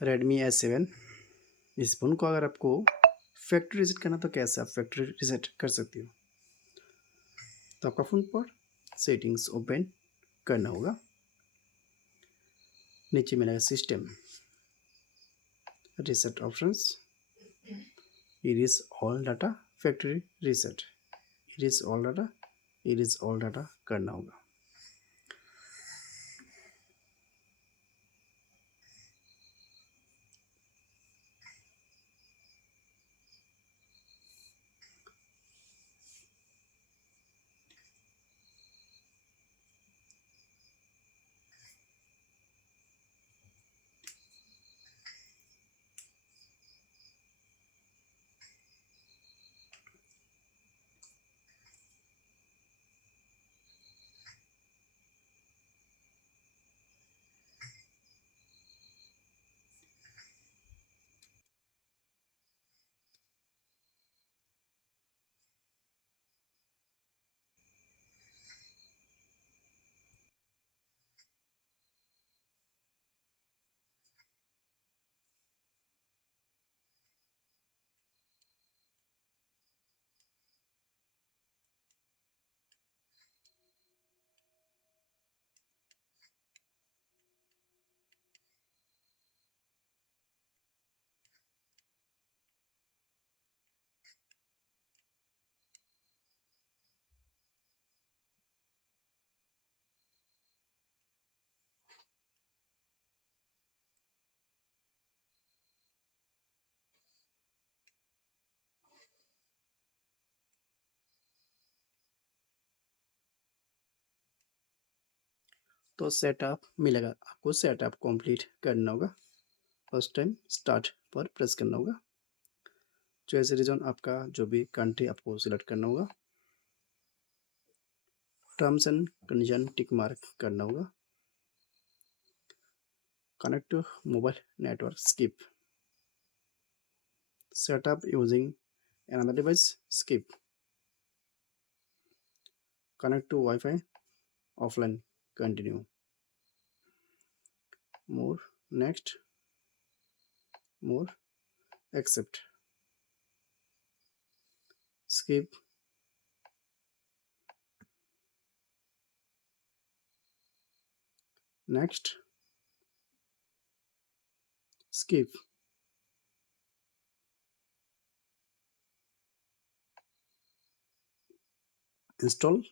Redmi S7। इस फ़ोन को अगर आपको फैक्ट्री रीसेट करना तो कैसे आप फैक्ट्री रीसेट कर सकती हो। तो आपका फ़ोन पर सेटिंग्स ओपन करना होगा। नीचे मिलेगा system reset options, erase all data, factory reset, erase all data करना होगा। तो सेटअप मिलेगा, आपको सेटअप कंप्लीट करना होगा। फर्स्ट टाइम स्टार्ट पर प्रेस करना होगा। चॉइस रीजन आपका जो भी कंट्री आपको सिलेक्ट करना होगा। Terms and condition tick mark करना होगा। Connect to mobile network skip, setup using another device skip, connect to Wi-Fi offline continue, more, next, more, accept, skip, next, skip, install।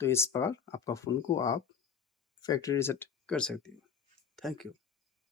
तो इस प्रकार आपका फ़ोन को आप फैक्ट्री रीसेट कर सकते हो। Thank you.